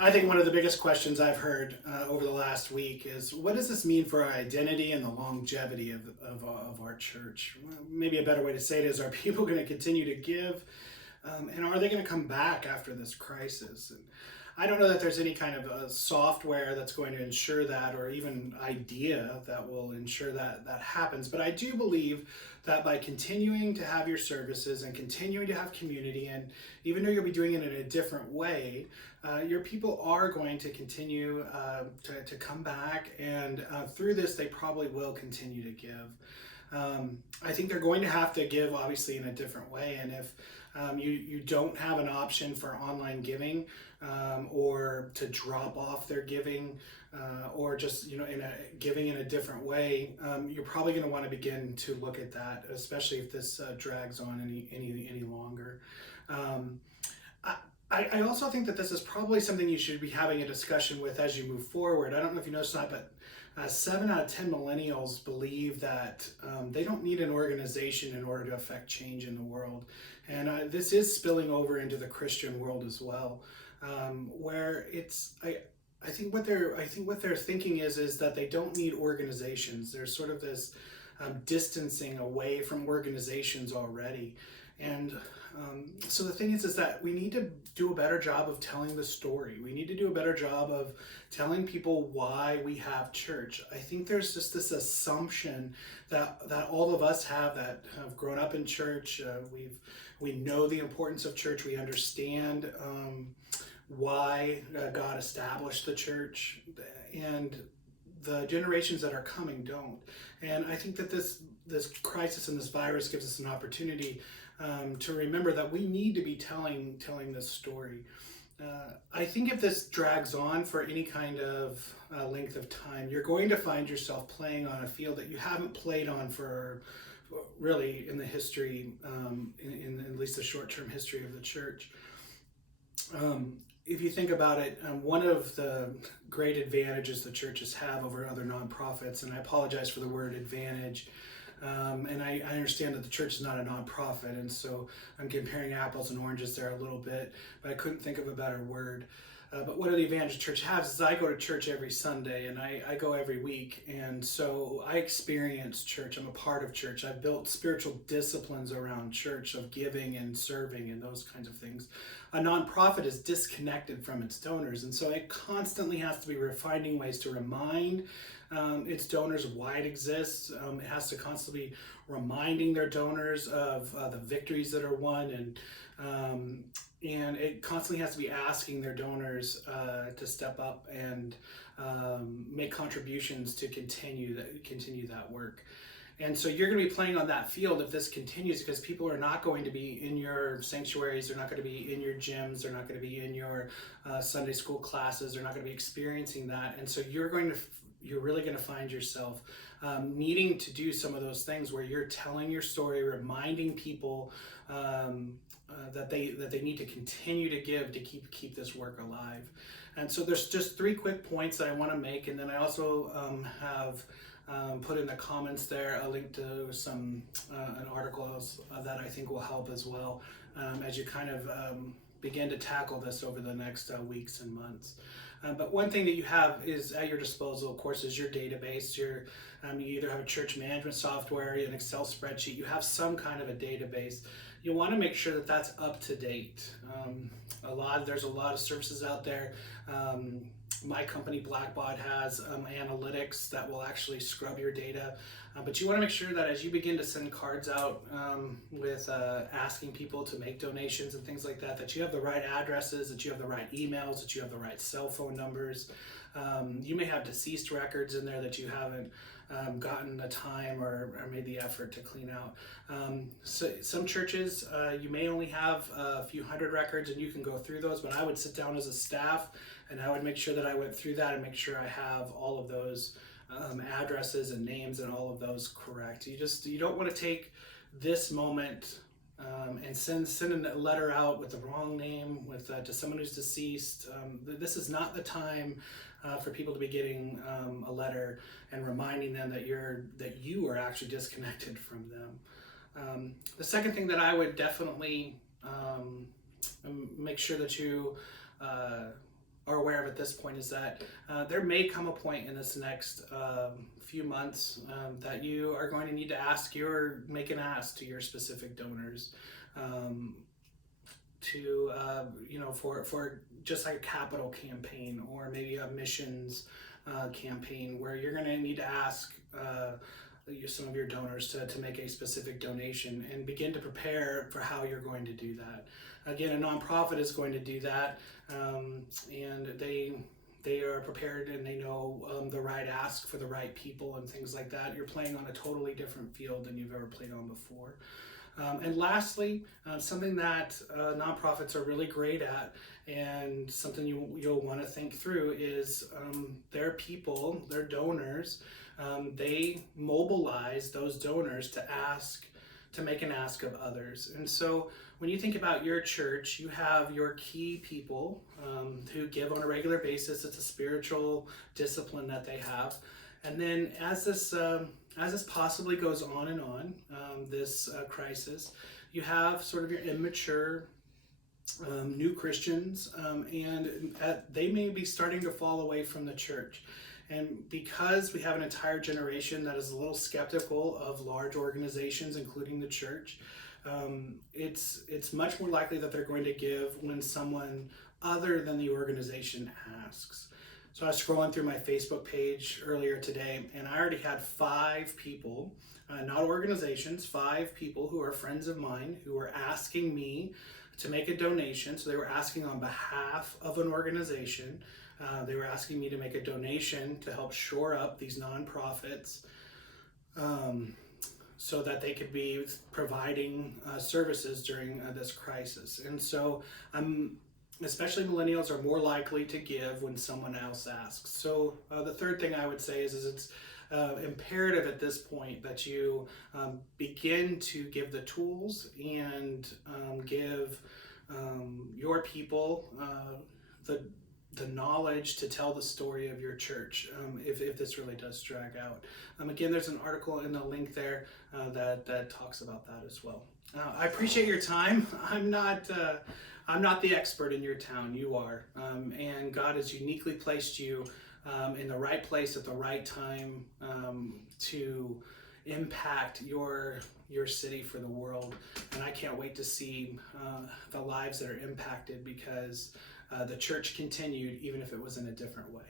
I think one of the biggest questions I've heard over the last week is what does this mean for our identity and the longevity of our church? Well, maybe a better way to say it is, are people going to continue to give? And are they going to come back after this crisis? And I don't know that there's any kind of software that's going to ensure that, or even idea that will ensure that that happens. But I do believe that by continuing to have your services and continuing to have community, and even though you'll be doing it in a different way, your people are going to continue to come back, and through this, they probably will continue to give. I think they're going to have to give, obviously, in a different way. And if you don't have an option for online giving, or to drop off their giving, or just in a giving in a different way, you're probably going to want to begin to look at that, especially if this drags on any longer. Um, I also think that this is probably something you should be having a discussion with as you move forward. I don't know if you noticed that, but 7 out of 10 millennials believe that they don't need an organization in order to affect change in the world. And this is spilling over into the Christian world as well, where I think what they're thinking is that they don't need organizations. There's sort of this distancing away from organizations already. And so the thing is that we need to do a better job of telling the story. We need to do a better job of telling people why we have church. I think there's just this assumption that all of us have that have grown up in church. We know the importance of church. We understand why God established the church, and the generations that are coming don't. And I think that this crisis and this virus gives us an opportunity to remember that we need to be telling this story. I think if this drags on for any kind of length of time, you're going to find yourself playing on a field that you haven't played on for really in the history, in at least the short-term history of the church. If you think about it, one of the great advantages the churches have over other nonprofits, and I apologize for the word advantage, and I understand that the church is not a nonprofit, and so I'm comparing apples and oranges there a little bit, but I couldn't think of a better word. But one of the advantages church has is I go to church every Sunday, and I go every week, and so I experience church. I'm a part of church. I've built spiritual disciplines around church of giving and serving and those kinds of things. A nonprofit is disconnected from its donors, and so it constantly has to be finding ways to remind its donors why it exists. It has to constantly be reminding their donors of the victories that are won, and it constantly has to be asking their donors to step up and make contributions to continue that work. And so you're going to be playing on that field if this continues, because people are not going to be in your sanctuaries, they're not going to be in your gyms, they're not going to be in your Sunday school classes, they're not going to be experiencing that. And so you're really going to find yourself needing to do some of those things where you're telling your story, reminding people that they need to continue to give to keep this work alive. And so there's just 3 quick points that I want to make, and then I also have put in the comments there a link to an article that I think will help as well, as you kind of begin to tackle this over the next weeks and months. But one thing that you have is at your disposal, of course, is your database. You either have a church management software, an Excel spreadsheet, you have some kind of a database. You want to make sure that that's up to date. There's a lot of services out there. My company, Blackbaud, has analytics that will actually scrub your data. But you want to make sure that as you begin to send cards out with asking people to make donations and things like that, that you have the right addresses, that you have the right emails, that you have the right cell phone numbers. You may have deceased records in there that you haven't gotten the time or made the effort to clean out. So some churches, you may only have a few hundred records and you can go through those, but I would sit down as a staff and I would make sure that I went through that and make sure I have all of those addresses and names and all of those correct. You don't want to take this moment and send a letter out with the wrong name to someone who's deceased. This is not the time for people to be getting a letter and reminding them that you are actually disconnected from them. The second thing that I would definitely make sure that you are aware of at this point is that there may come a point in this next few months that you are going to need to make an ask to your specific donors. For just like a capital campaign or maybe a missions campaign where you're going to need to ask some of your donors to make a specific donation and begin to prepare for how you're going to do that. Again, a nonprofit is going to do that, and they are prepared and they know the right ask for the right people and things like that. You're playing on a totally different field than you've ever played on before. And lastly, something that nonprofits are really great at, and something you'll want to think through is their people, their donors, they mobilize those donors to make an ask of others. And so when you think about your church, you have your key people who give on a regular basis. It's a spiritual discipline that they have. And then as this possibly goes on and on, this crisis, you have sort of your immature new Christians, and they may be starting to fall away from the church. And because we have an entire generation that is a little skeptical of large organizations, including the church, it's much more likely that they're going to give when someone other than the organization asks. So I was scrolling through my Facebook page earlier today, and I already had 5 people, not organizations, 5 people who are friends of mine who were asking me to make a donation. So they were asking on behalf of an organization. They were asking me to make a donation to help shore up these nonprofits so that they could be providing services during this crisis. And so especially millennials are more likely to give when someone else asks. So the third thing I would say is it's imperative at this point that you begin to give the tools and give your people the knowledge to tell the story of your church if this really does drag out. Again, there's an article in the link there that talks about that as well. I appreciate your time. I'm not the expert in your town. You are, and God has uniquely placed you in the right place at the right time to impact your city for the world. And I can't wait to see the lives that are impacted because the church continued, even if it was in a different way.